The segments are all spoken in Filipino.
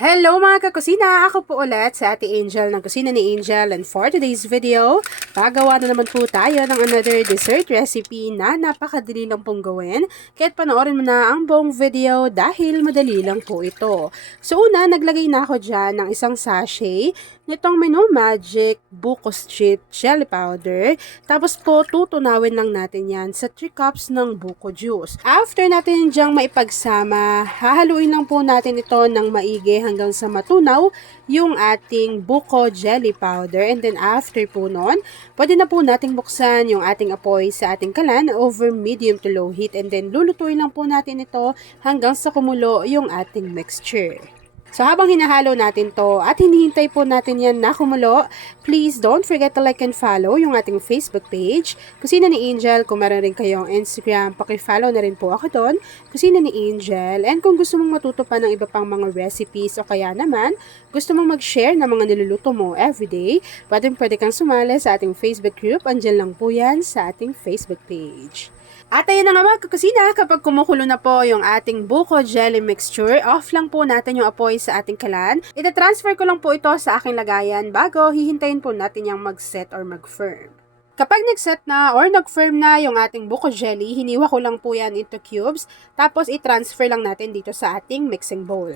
Hello mga kakusina! Ako po ulit sa Ate Angel ng Kusina ni Angel, and for today's video, gagawa na naman po tayo ng another dessert recipe na napakadali lang pong gawin. Kaya't panoorin mo na ang buong video dahil madali lang po ito. So una, naglagay na ako dyan ng isang sachet nitong Menu Magic Buko Street Jelly Powder. Tapos po, tutunawin lang natin yan sa 3 cups ng buko juice. After natin dyang maipagsama, hahaluin lang po natin ito ng maigi hanggang sa matunaw yung ating buko jelly powder. And then after po nun, pwede na po nating buksan yung ating apoy sa ating kalan over medium to low heat. And then lulutuin lang po natin ito hanggang sa kumulo yung ating mixture. So habang hinahalo natin to at hinihintay po natin yan na kumulo, please don't forget to like and follow yung ating Facebook page, Kusina ni Angel. Kung meron rin kayong Instagram, paki-follow na rin po ako doon, Kusina ni Angel. And kung gusto mong matuto pa ng iba pang mga recipes o kaya naman gusto mong mag-share ng mga niluluto mo everyday, pwede kang sumali sa ating Facebook group. Andyan lang po yan sa ating Facebook page. At ayan na nga mga kakusina, kapag kumukulo na po yung ating buko jelly mixture, off lang po natin yung apoy sa ating kalan. Ita-transfer ko lang po ito sa aking lagayan bago hihintayin po natin yung mag-set or mag-firm. Kapag nag-set na or nag-firm na yung ating buko jelly, hiniwa ko lang po yan into cubes, tapos i-transfer lang natin dito sa ating mixing bowl.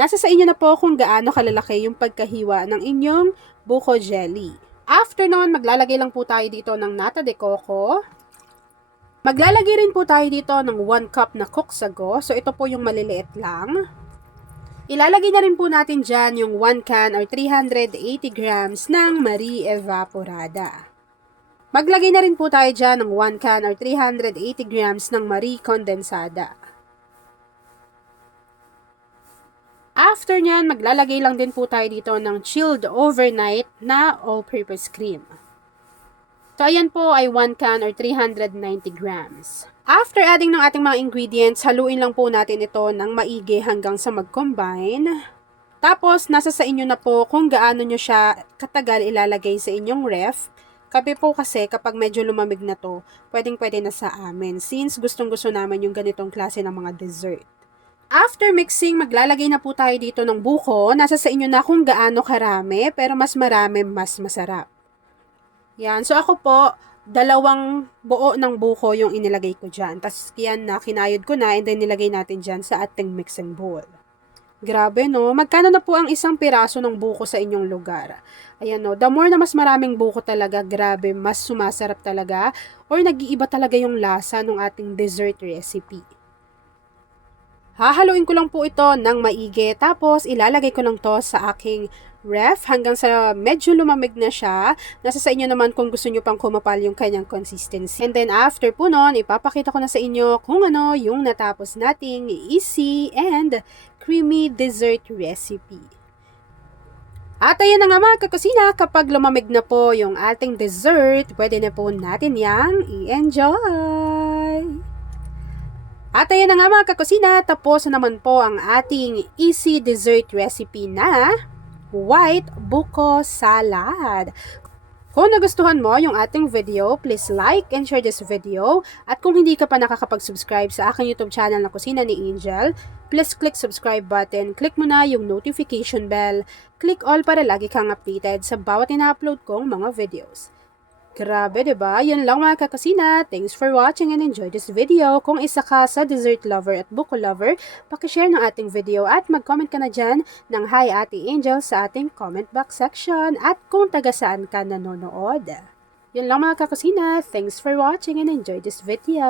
Nasa sa inyo na po kung gaano kalalaki yung pagkahiwa ng inyong buko jelly. After nun, maglalagay lang po tayo dito ng nata de coco. Maglalagay rin po tayo dito ng 1 cup na cooked sago. So, ito po yung maliliit lang. Ilalagay na rin po natin dyan yung 1 can or 380 grams ng Marie Evaporada. Maglagay na rin po tayo dyan ng 1 can or 380 grams ng Marie Condensada. After nyan, maglalagay lang din po tayo dito ng chilled overnight na all-purpose cream. So, ayan po ay 1 can or 390 grams. After adding ng ating mga ingredients, haluin lang po natin ito ng maigi hanggang sa mag-combine. Tapos, nasa sa inyo na po kung gaano nyo siya katagal ilalagay sa inyong ref. Kape po kasi kapag medyo lumamig na to, pwedeng-pwede na sa amin since gustong-gusto naman yung ganitong klase ng mga dessert. After mixing, maglalagay na po tayo dito ng buko. Nasa sa inyo na kung gaano karami, pero mas marami, mas masarap. Yan. So ako po, 2 buo ng buko yung inilagay ko dyan. Tapos yan na, kinayod ko na, and then nilagay natin dyan sa ating mixing bowl. Grabe no, magkano na po ang isang piraso ng buko sa inyong lugar? Ayan no, the more na mas maraming buko talaga, grabe, mas sumasarap talaga, or nag-iiba talaga yung lasa ng ating dessert recipe. Hahaluin ko lang po ito ng maigi, tapos ilalagay ko lang to sa aking ref hanggang sa medyo lumamig na siya. Nasa sa inyo naman kung gusto nyo pang kumapal yung kanyang consistency. And then after po nun, ipapakita ko na sa inyo kung ano yung natapos nating easy and creamy dessert recipe. At ayan na nga mga kakusina, kapag lumamig na po yung ating dessert, pwede na po natin yang i-enjoy! At ayan na nga mga kakusina, tapos na naman po ang ating easy dessert recipe na white buko salad. Kung nagustuhan mo yung ating video, please like and share this video. At kung hindi ka pa nakakapag-subscribe sa aking YouTube channel na Kusina ni Angel, please click subscribe button, click mo na yung notification bell, click all para lagi kang updated sa bawat ina-upload kong mga videos. Grabe, diba? Yan lang mga kakusina. Thanks for watching and enjoy this video. Kung isa ka sa dessert lover at buko lover, pakishare ng ating video at mag-comment ka na dyan ng Hi Ate Angel sa ating comment box section at kung taga saan ka nanonood. Yan lang mga kakusina. Thanks for watching and enjoy this video.